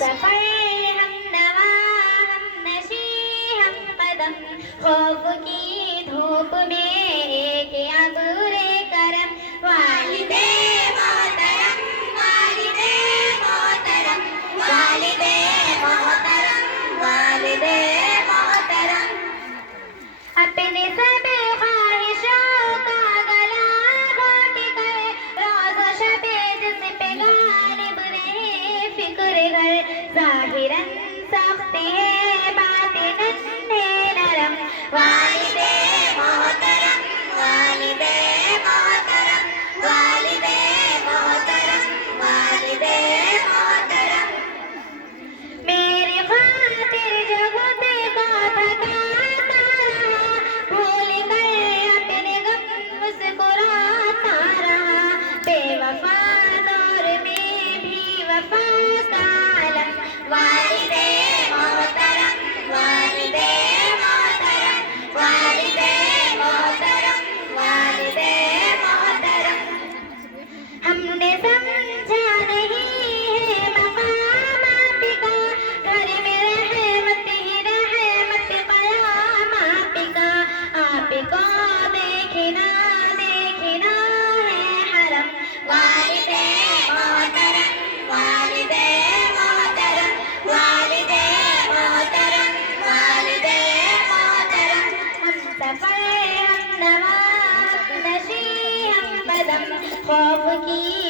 سفر ہم نوا ہم نشے ہم قدم خوف کی دھوپ میں ایک عبور کرم والد محترم والد محترم والد محترم والد محترم اپنے سب خواہشوں کا گلا گھونٹ کر روز و شب جس پہ غالب رہے فکر گھر ظاہراً سخت ہے باطناً ہے نرم والد محترم والد محترم والد محترم والد محترم میری خاطر جو خود کو تھکاتا رہا بھول کر اپنے غم مسکراتا رہا بے وفا دور میں بھی وفا کا علم والد محترم والد محترم والد محترم والد محترم ہم نے سمجھا نہیں ہے مقام آپ کا گھر میں رحمت ہی رحمت قیام آپ کا آپ کو دیکھنا دیکھنا ہے حرم والد محترم والد محترم والد محترم والد محترم ہم سفر ہم نوا ہم نشے ہم قدم خوف کی